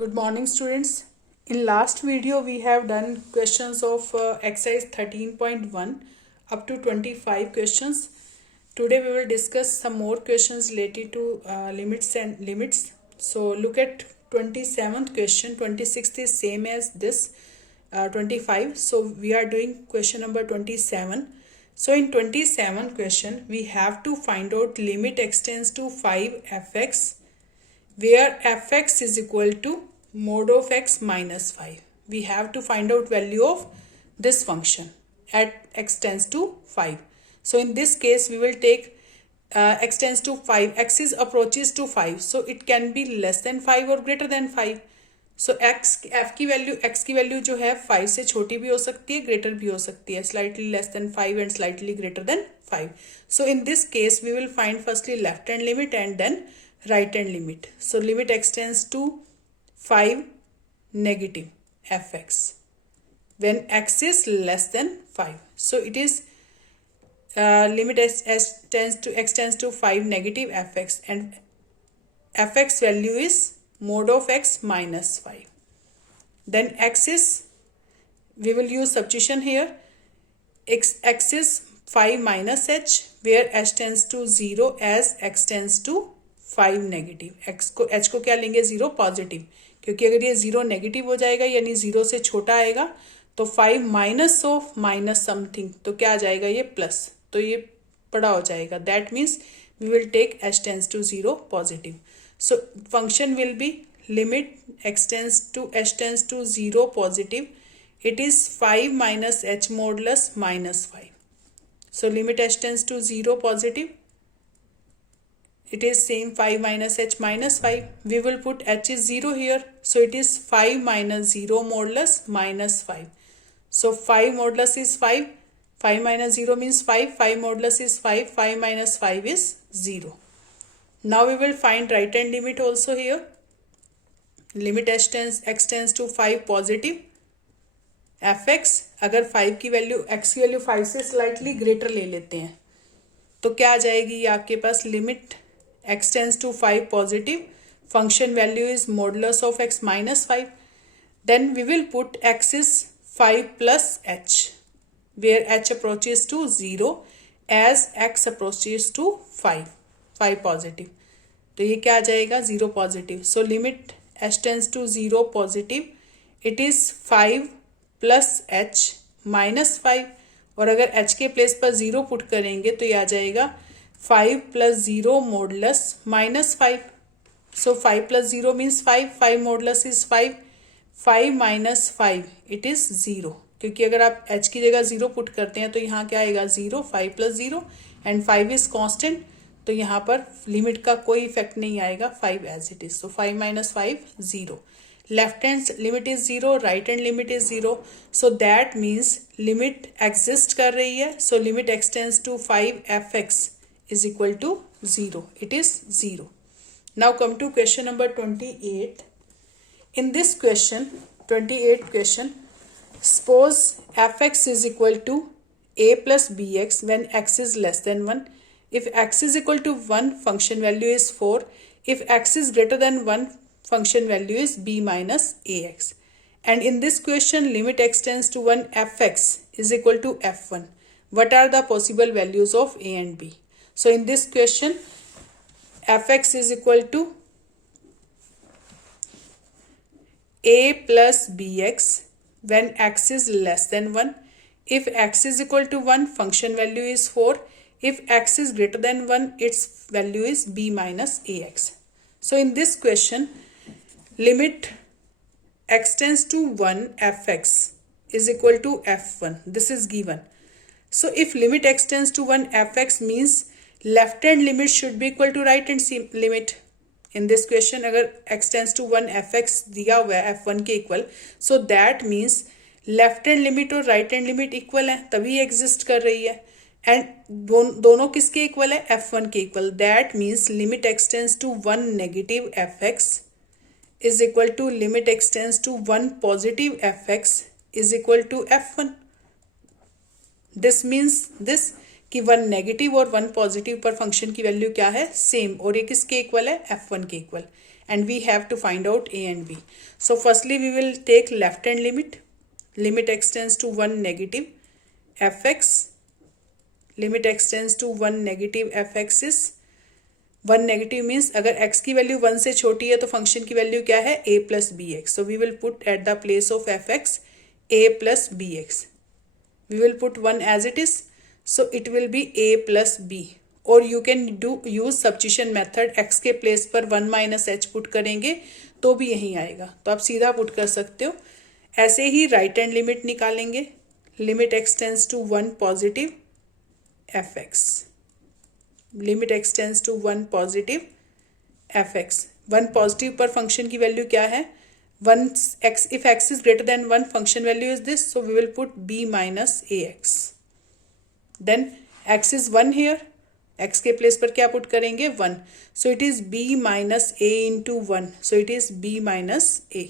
Good morning, students. In last video we have done questions of exercise 13.1 up to 25 questions. Today we will discuss some more questions related to limits and limits. So look at 27th question. 26th is same as this 25. So we are doing question number 27. So in 27th question we have to find out limit extends to 5 fx where fx is equal to mod of x minus 5. We have to find out value of this function at x tends to 5. So in this case we will take x tends to 5, x is approaches to 5, so it can be less than 5 or greater than 5. So x की value जो है 5 से छोटी भी हो सकती है, greater भी हो सकती है, slightly less than 5 and slightly greater than 5. So in this case we will find firstly left hand limit and then right hand limit. So limit extends to 5 negative fx when x is less than 5. So it is limit x tends to 5 negative fx and fx value is mod of x minus 5. Then x is, we will use substitution here, x is 5 minus h where h tends to 0 as x tends to 5 negative. h को क्या लेंगे 0 positive, क्योंकि अगर ये 0 negative हो जाएगा यानी 0 से छोटा आएगा तो 5 माइनस ऑफ माइनस समथिंग तो क्या आ जाएगा ये प्लस, तो ये बड़ा हो जाएगा. That means we will take h tends to 0 positive. So function will be limit x tends to 0 positive. It is 5 minus h modulus minus 5. So limit h tends to 0 positive. It is same 5 minus h minus 5. We will put h is 0 here. So it is 5 minus 0 modulus minus 5. So 5 modulus is 5. 5 minus 0 means 5. 5 modulus is 5. 5 minus 5 is 0. Now we will find right hand limit also here. Limit x tends to 5 positive. fx अगर 5 की value x की value 5 से slightly greater ले लेते हैं तो क्या आ जाएगी ये आपके पास limit x tends to 5 positive. Function value is modulus of x minus 5. Then we will put x is 5 plus h where h approaches to 0 as x approaches to 5 positive. तो ये क्या आ जाएगा 0 positive. So limit h tends to 0 positive. It is 5 plus h minus 5 और अगर h के place पर 0 put करेंगे तो ये आ जाएगा 5 plus 0 modulus minus 5. So 5 plus 0 means 5 modulus is 5 minus 5 it is 0, क्योंकि अगर आप h की जगह 0 पुट करते हैं तो यहाँ क्या आएगा 0. 5 प्लस 0 एंड 5 इज कॉन्स्टेंट, तो यहाँ पर लिमिट का कोई इफेक्ट नहीं आएगा. 5 as it is. So 5 minus 5 0. Left hand limit is 0, right hand limit is 0. So that means limit exist कर रही है. So limit x tends to 5 fx is equal to 0. It is 0. Now come to question number 28. In this question, 28th question, suppose fx is equal to a plus bx when x is less than 1. If x is equal to 1, function value is 4. If x is greater than 1, function value is b minus ax. And in this question limit x tends to 1 fx is equal to f1. What are the possible values of a and b? So in this question fx is equal to a plus bx when x is less than 1. If x is equal to 1, function value is 4. If x is greater than 1, its value is b minus ax. So in this question limit x tends to 1 fx is equal to f1. This is given. So if limit x tends to 1 fx means left hand limit should be equal to right hand limit. In this question अगर x tends to 1 fx दिया हुआ है f1 के equal, so that means left hand limit और right hand limit equal है तभी exist कर रही है. एंड दोनों किसके इक्वल है f1 के equal. That means limit x tends to 1 negative fx is equal to limit x tends to 1 positive fx is equal to f1. This means this कि 1 नेगेटिव और 1 पॉजिटिव पर फंक्शन की value क्या है same, और ये किसके इक्वल है f1 के equal. and we have to find out a and b. So firstly we will take left hand limit. Limit x tends to 1 negative fx. Limit x tends to 1 negative fx is 1 negative means अगर x की value 1 से छोटी है तो function की value क्या है a plus b x. So we will put at the place of f x a plus b x. We will put 1 as it is, so it will be a plus b. और you can do use substitution method. x के place पर 1 minus H put करेंगे तो भी यही आएगा, तो आप सीधा पुट कर सकते हो. ऐसे ही राइट हैंड लिमिट निकालेंगे. Limit x tends to 1 positive f x. Limit x tends to 1 positive f x. 1 positive पर फंक्शन की वैल्यू क्या है 1 x. If x is greater than 1 function value is this, so we will put b minus a x. Then x is 1 here. x के place पर क्या put करेंगे 1, so it is b minus a into 1, so it is b minus a.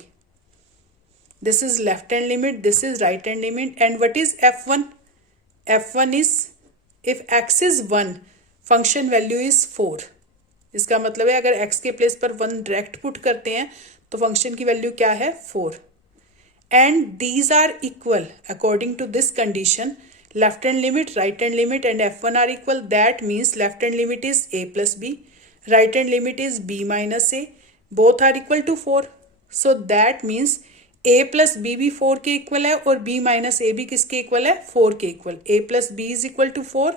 This is left hand limit, this is right hand limit. And what is f1? f1 is if x is 1 function value is 4. इसका मतलब है अगर x के place पर 1 direct put करते हैं तो function की वैल्यू क्या है 4. And these are equal according to this condition. Left hand limit, right hand limit and f1 are equal. That means left hand limit is a plus b, right hand limit is b minus a. Both are equal to 4. So that means a plus b भी 4 के equal है और b minus a भी किसके equal है 4 के equal. a plus b is equal to 4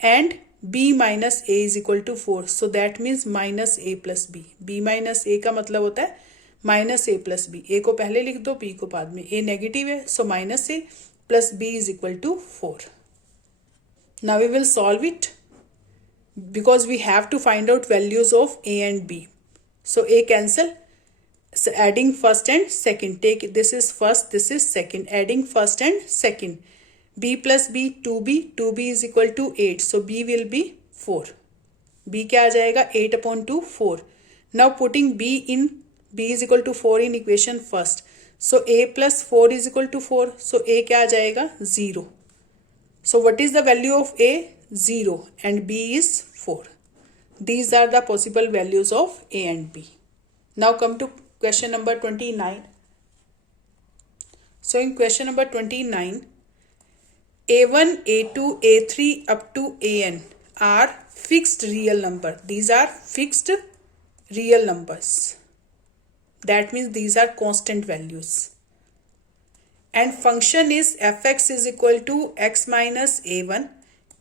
and b minus a is equal to 4. So that means minus a plus b. b minus a का मतलब होता है minus a plus b. a को पहले लिख दो, b को बाद में. a नेगेटिव है, so minus a plus b is equal to 4. Now we will solve it because we have to find out values of a and b. So a cancel. So adding first and second, take this is first, this is second, adding first and second. b plus b 2b is equal to 8, so b will be 4. b क्या आ जाएगा 8 upon 2 4. Now putting b is equal to 4 in equation first, so a plus 4 is equal to 4, so a क्या आ जाएगा 0. So what is the value of a? 0 and b is 4. These are the possible values of a and b. Now come to question number 29. So in question number 29, a1, a2, a3 up to an are fixed real number. These are fixed real numbers. That means these are constant values. And function is fx is equal to x minus a1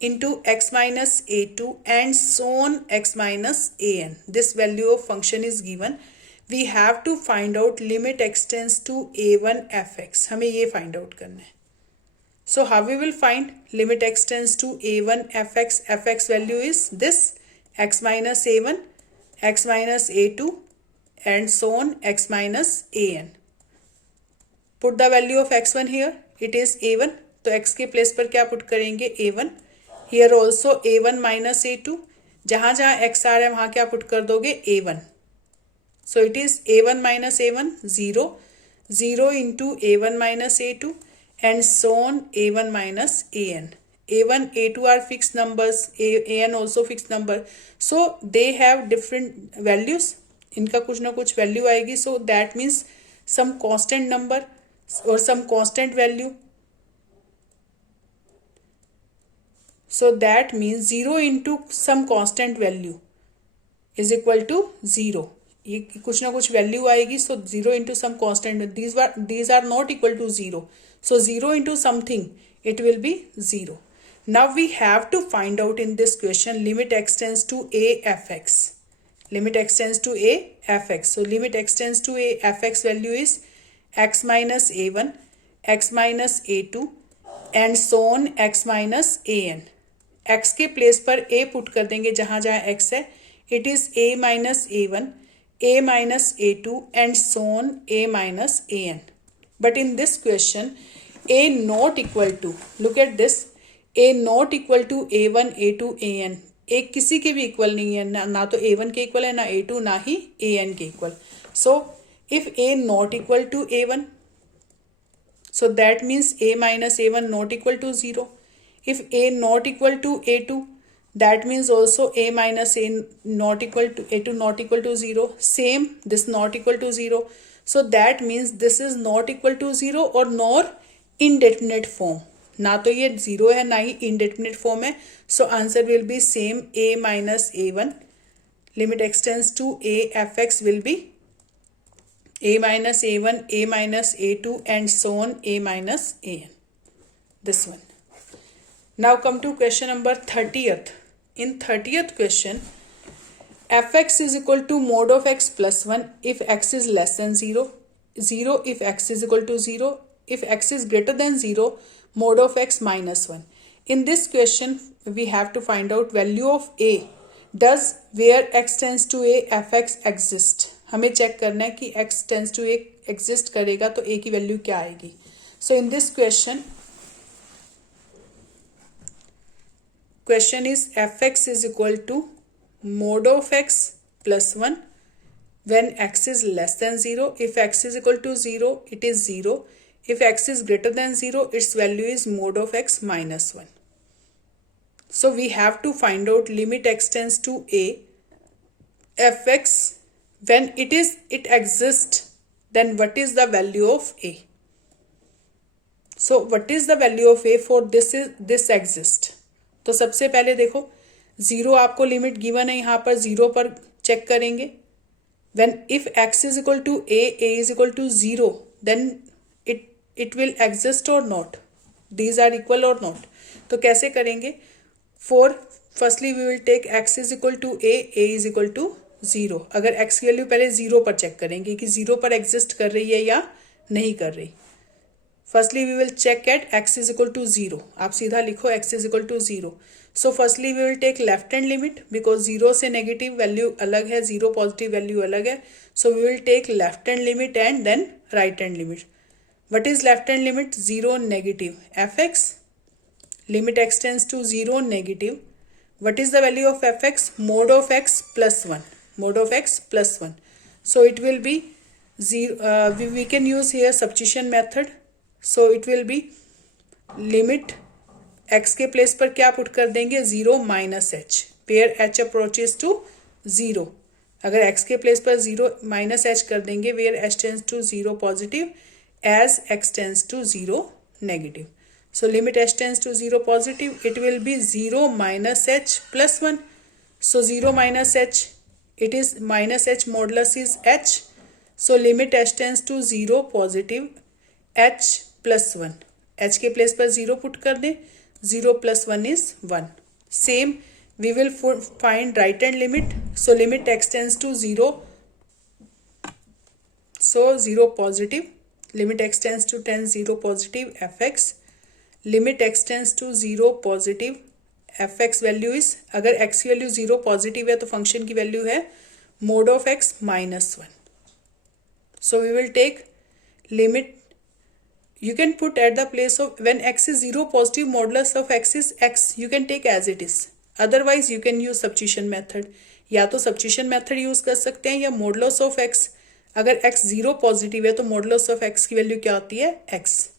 into x minus a2 and so on x minus an. This value of function is given. We have to find out limit x tends to a1 fx. हमें ये find out करना है. So how we will find limit x tends to a1 fx? fx value is this x minus a1, x minus a2 and so on x minus an. Put the value of x1 here. It is a1. तो x के place पर क्या put करेंगे a1. Here also a1 minus a2. जहाँ जहाँ x आ रहा है वहाँ क्या पुट कर दोगे a1. So it is a1 minus a1 0, 0 into a1 minus a2 and so on a1 minus an. a1, a2 are fixed numbers, an also fixed number. So they have different values. इनका कुछ ना कुछ value आएगी. So that means some constant number or some constant value. So that means 0 into some constant value is equal to 0. ये कुछ ना कुछ value आएगी. So 0 into some constant. These are not equal to 0. So 0 into something it will be 0. Now we have to find out in this question limit x tends to a fx. Limit x tends to a fx. सो limit x tends to a fx value is x minus a1, x minus a2 and so on x minus an. x के place पर a put कर देंगे जहाँ जहाँ x है. It is a minus a1, a minus a2 and so on a minus an. But in this question a not equal to, look at this, a not equal to a1 a2 an. a किसी के भी equal नहीं है. ना तो a1 के equal है, ना a2, ना ही an के equal. So if a not equal to a1, so that means a minus a1 not equal to 0. If a not equal to a2, that means also a minus a not equal to a2 not equal to 0. Same, this not equal to 0. So that means this is not equal to 0 or nor indeterminate form. ना तो ये 0 है ना ही indeterminate form है. So answer will be same, a minus a1. Limit extends to a, fx will be a minus a1, a minus a2 and so on, a minus an. This one. Now come to question number 30th. In 30th question, fx is equal to mod of x plus 1 if x is less than 0, 0 if x is equal to 0, if x is greater than 0, mod of x minus 1. In this question, we have to find out value of a. Does where x tends to a fx exist? हमें check करना है कि x tends to a exist करेगा तो a की value क्या आएगी. So in this question is fx is equal to mod of x plus 1 when x is less than 0. If x is equal to 0, it is 0. If x is greater than 0, its value is mod of x minus 1. So we have to find out limit x tends to a fx when it exists, then what is the value of a? So what is the value of a for this exist? तो सबसे पहले देखो 0 आपको limit given है, यहाँ पर 0 पर check करेंगे. When if x is equal to a is equal to 0, then it will exist or not. These are equal or not. तो कैसे करेंगे? Firstly we will take x is equal to a is equal to 0. अगर x की value पहले 0 पर check करेंगे कि 0 पर एग्जिस्ट कर रही है या नहीं कर रही. Firstly we will check at x is equal to 0. आप सीधा लिखो x is equal to 0. So firstly we will take left hand limit because 0 से नेगेटिव वैल्यू अलग है, 0 पॉजिटिव वैल्यू अलग है. So we will take left hand limit and then right hand limit. What is left hand limit? 0 negative fx. Limit x tends to 0 negative. What is the value of fx? Mod of x plus 1. Mod of x plus 1. So it will be 0. We can use here substitution method. So it will be limit x के place पर क्या put कर देंगे? 0 minus h. Where h approaches to 0. अगर x के place पर 0 minus h कर देंगे where h tends to 0 positive as x tends to 0 negative. So limit h tends to 0 positive, it will be 0 minus h plus 1. So 0 minus h, it is minus h modulus is h. So limit h tends to 0 positive h plus 1. h के place पर 0 put कर दें. 0 plus 1 is 1. Same we will find right hand limit. So limit x tends to 0. So 0 positive. Limit x tends to 0 positive fx. Limit x tends to 0 positive fx value is, अगर x की value 0 positive है तो function की value है mod of x minus 1. So we will take limit. You can put at the place of when x is 0 positive modulus of x is x. You can take as it is. Otherwise you can use substitution method. या तो substitution method use कर सकते हैं या modulus of x. अगर x 0 positive है तो modulus of x की वैल्यू क्या होती है? x.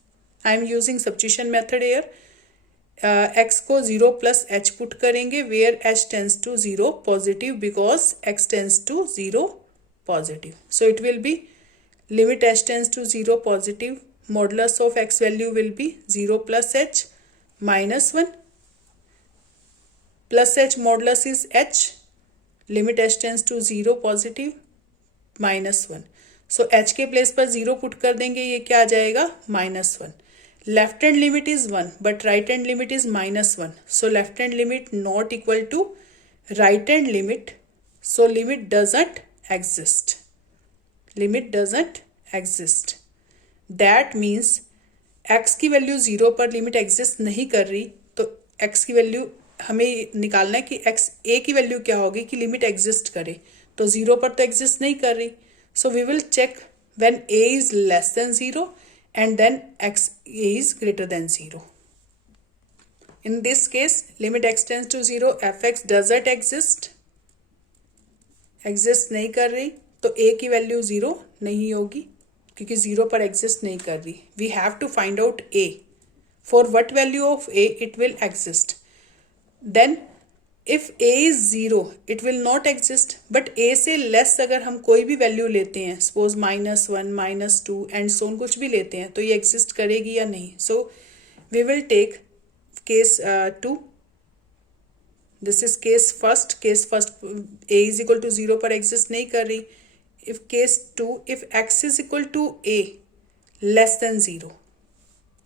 I am using substitution method here. X को 0 plus h पुट करेंगे where h tends to 0 positive because x tends to 0 positive. So it will be limit h tends to 0 positive. Modulus of x value will be 0 plus h minus 1. Plus h modulus is h. Limit h tends to 0 positive minus 1. So h के place पर 0 put कर देंगे, ये क्या आ जाएगा? minus 1. Left hand limit is 1 but right hand limit is minus 1. So left hand limit not equal to right hand limit. So limit doesn't exist. Limit doesn't exist. That means x की value 0 पर limit exist नहीं कर रही, तो x की value हमें निकालना है कि x a की वैल्यू क्या होगी कि लिमिट एग्जिस्ट करे. तो 0 पर तो एग्जिस्ट नहीं कर रही. So we will check when a is less than 0 and then a is greater than 0. In this case limit x tends to 0, fx doesn't exist. Exist नहीं कर रही तो a की वैल्यू 0 नहीं होगी क्योंकि 0 पर एग्जिस्ट नहीं कर रही. We have to find out a. For what value of a it will exist. Then if a is 0 it will not exist, but a से लेस अगर हम कोई भी वैल्यू लेते हैं, सपोज -1 -2 एंड सोन कुछ भी लेते हैं, तो ये एग्जिस्ट करेगी या नहीं. So we will take case 2. This is case first. a is equal to 0 पर एग्जिस्ट नहीं कर रही. If case 2, if x is equal to a less than 0,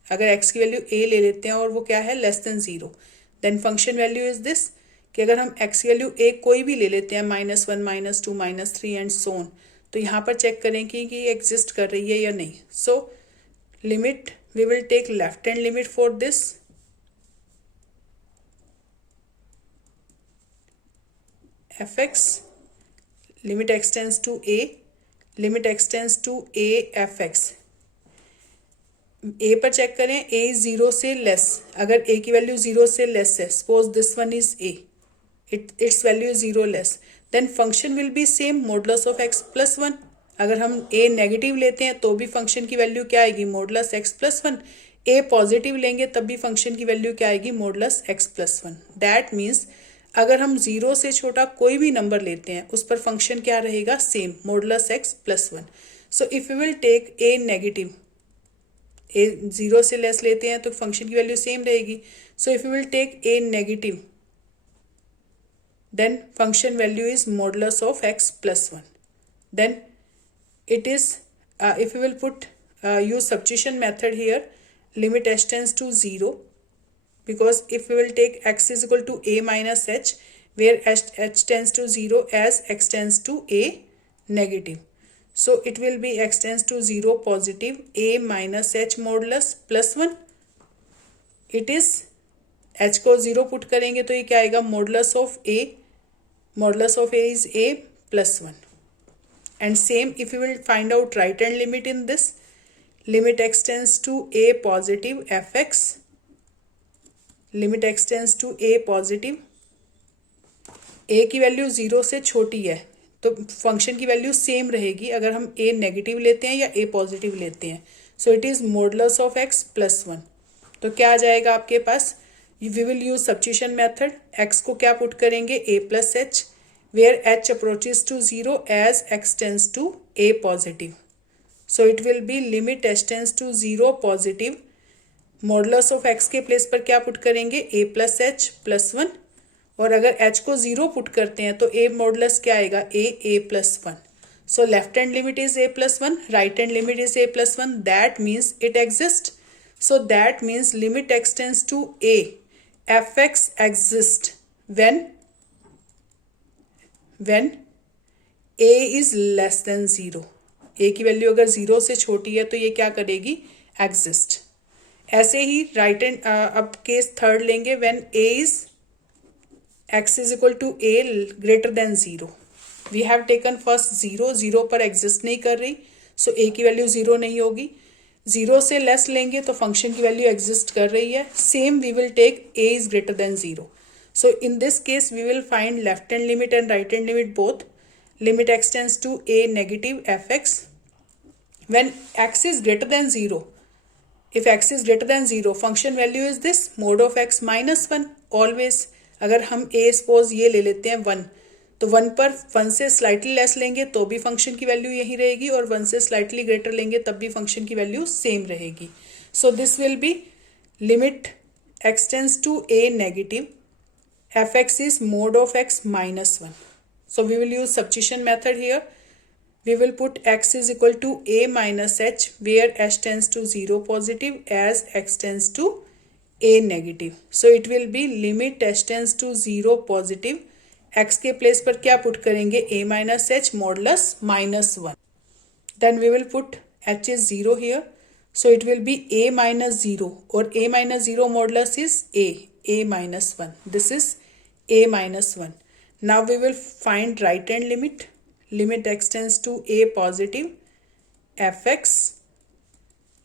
अगर x की वैल्यू a ले लेते हैं और वो क्या है, less than 0, then function value is this, कि अगर हम x की वैल्यू a कोई भी ले लेते हैं, -1 -2 -3 एंड सोन, तो यहाँ पर चेक करें कि ये एग्जिस्ट कर रही है या नहीं. So limit, we will take left hand limit for this. fx, limit x tends to a, limit x tends to a fx. a पर चेक करें, a इज 0 से लेस. अगर a की वैल्यू 0 से लेस है, suppose this one is a, its value is 0 less, then function will be same, modulus of x plus 1. अगर हम a negative लेते हैं तो भी फंक्शन की वैल्यू क्या आएगी, modulus x plus 1. a positive लेंगे तब भी फंक्शन की वैल्यू क्या आएगी, modulus x plus 1. That means अगर हम 0 से छोटा कोई भी नंबर लेते हैं, उस पर फंक्शन क्या रहेगा, same, modulus x plus 1. So if you will take a negative, a 0 से लेस लेते हैं तो फंक्शन की वैल्यू सेम रहेगी. So if you will take a negative, then function value is modulus of x plus 1. Then it is, if you will put use substitution method here, limit h tends to 0, because if we will take x is equal to a minus h, where h tends to 0 as x tends to a negative. So it will be x tends to 0 positive, a minus h modulus plus 1. It is, h को 0 put करेंगे तो ये क्या आएगा, modulus of a, modulus of a is a plus 1. And same, if you will find out right hand limit in this, limit x tends to a positive fx, limit x tends to a positive, a की value 0 से छोटी है तो function की वैल्यू same रहेगी अगर हम a नेगेटिव लेते हैं या a पॉजिटिव लेते हैं. So it is modulus of x plus 1. तो क्या आ जाएगा आपके पास, we will use substitution method. x को क्या पुट करेंगे, a plus h, where h approaches to 0 as x tends to a positive. So it will be limit h tends to 0 positive, modulus of x के place पर क्या put करेंगे, a plus H plus 1, और अगर h को 0 put करते हैं तो a मॉडुलस क्या आएगा, a plus 1. So left hand limit is a plus 1, right hand limit is a plus 1. That means it exist. So that means limit x tends to a, fx exist when a is less than 0. a की value अगर 0 से छोटी है तो ये क्या करेगी, exist. ऐसे ही राइट हैंड, अब केस थर्ड लेंगे, when a is x is equal to a greater than 0. We have taken first 0 पर एग्जिस्ट नहीं कर रही, सो a की वैल्यू 0 नहीं होगी. 0 से लेस लेंगे तो फंक्शन की वैल्यू एग्जिस्ट कर रही है. Same we will take a is greater than 0. So in this case we will find left hand limit and right hand limit both. Limit x tends to a negative fx when x is greater than 0. if x is greater than 0, function value is this, mod of x minus 1 always. अगर हम a suppose ये ले लेते हैं 1, तो 1 पर 1 से slightly less लेंगे तो भी फंक्शन की वैल्यू यही रहेगी, और 1 से स्लाइटली ग्रेटर लेंगे तब भी फंक्शन की वैल्यू सेम रहेगी. So this will be limit x tends to a negative, fx is mod of x minus 1. So we will use substitution method here. We will put x is equal to a minus h, where h tends to 0 positive as x tends to a negative. So it will be limit h tends to 0 positive, x के place पर क्या put करेंगे, a minus h modulus minus 1. Then we will put h is 0 here. So it will be a minus 0, or a minus 0 modulus is a minus 1. This is a minus 1. Now we will find right hand limit. Limit x tends to a positive, fx,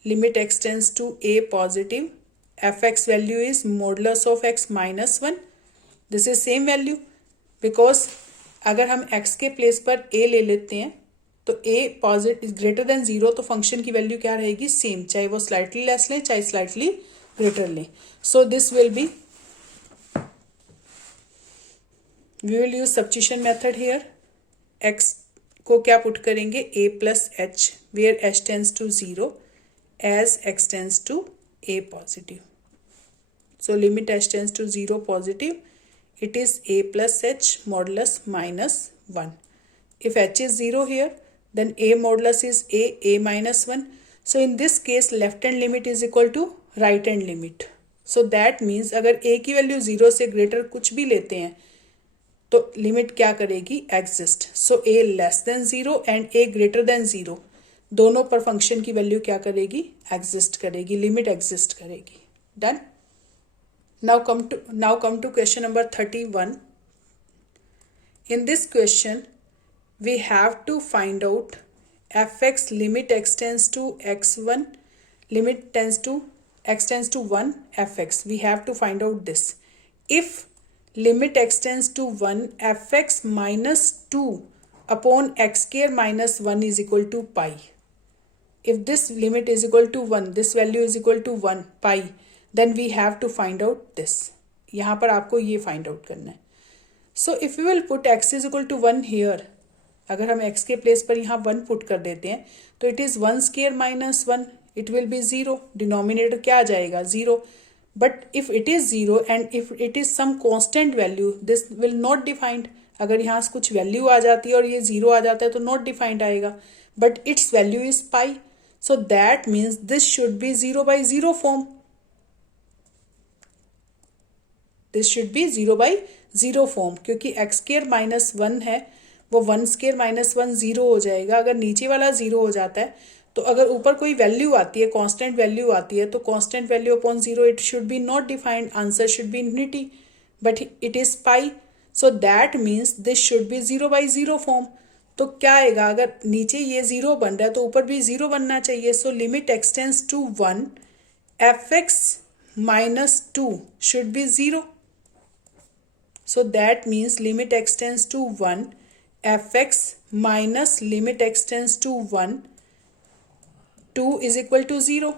limit x tends to a positive, fx value is modulus of x minus 1. This is same value, because अगर हम x के place पर a ले लेते हैं तो a positive greater than 0, तो function की वैल्यू क्या रहेगी, सेम, चाहे वो स्लाइटली लेस लें चाहे स्लाइटली ग्रेटर लें. So this will be we will use substitution method here. x को क्या पुट करेंगे, a plus h, where h tends to 0 as x tends to a positive. So limit h tends to 0 positive, it is a plus h modulus minus 1. If h is 0 here, then a modulus is a minus 1. So in this case left hand limit is equal to right hand limit. So that means अगर a की value 0 से greater कुछ भी लेते हैं तो limit क्या करेगी, exist. So a less than 0 and a greater than 0 दोनों पर फंक्शन की वैल्यू क्या करेगी, एग्जिस्ट करेगी, लिमिट एग्जिस्ट करेगी. Done. Now come to question number 31. In this question, we have to find out fx limit x tends to x1, limit tends to x tends to 1 fx. We have to find out this. If limit x tends to 1 fx minus 2 upon x square minus 1 is equal to pi. If this limit is equal to 1, this value is equal to 1 pi, then we have to find out this. यहाँ पर आपको ये find out करना है. So if we will put x is equal to 1 here, अगर हम x के place पर यहाँ 1 पुट कर देते हैं तो it is 1 square minus 1, it will be 0. Denominator क्या आ जाएगा, 0. But if it is 0 and if it is some constant value, this will not defined. अगर यहाँ से कुछ वैल्यू आ जाती है और ये 0 आ जाता है तो not defined आएगा. But its value is pi. So that means this should be 0 by 0 form. This should be 0 by 0 form, क्योंकि एक्स स्क्वायर माइनस 1 है वो 1 स्क्वायर माइनस 1 0 हो जाएगा. अगर नीचे वाला 0 हो जाता है तो अगर ऊपर कोई वैल्यू आती है, कांस्टेंट वैल्यू आती है, तो constant value upon 0 it should be not defined, answer should be infinity, but it is pi. So that means this should be 0 by 0 form. तो क्या आएगा, अगर नीचे ये 0 बन रहा है तो ऊपर भी 0 बनना चाहिए. So limit x tends to 1 f x minus 2 should be 0. So that means limit x tends to 1 fx minus limit x tends to 1 2 is equal to 0.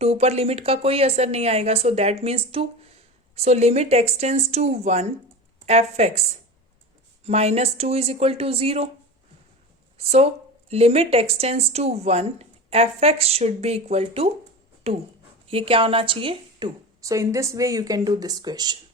2 पर लिमिट का कोई असर नहीं आएगा. So that means 2. So limit x tends to 1 fx minus 2 is equal to 0. So limit x tends to 1 fx should be equal to 2. ये क्या होना चाहिए, 2. So in this way you can do this question.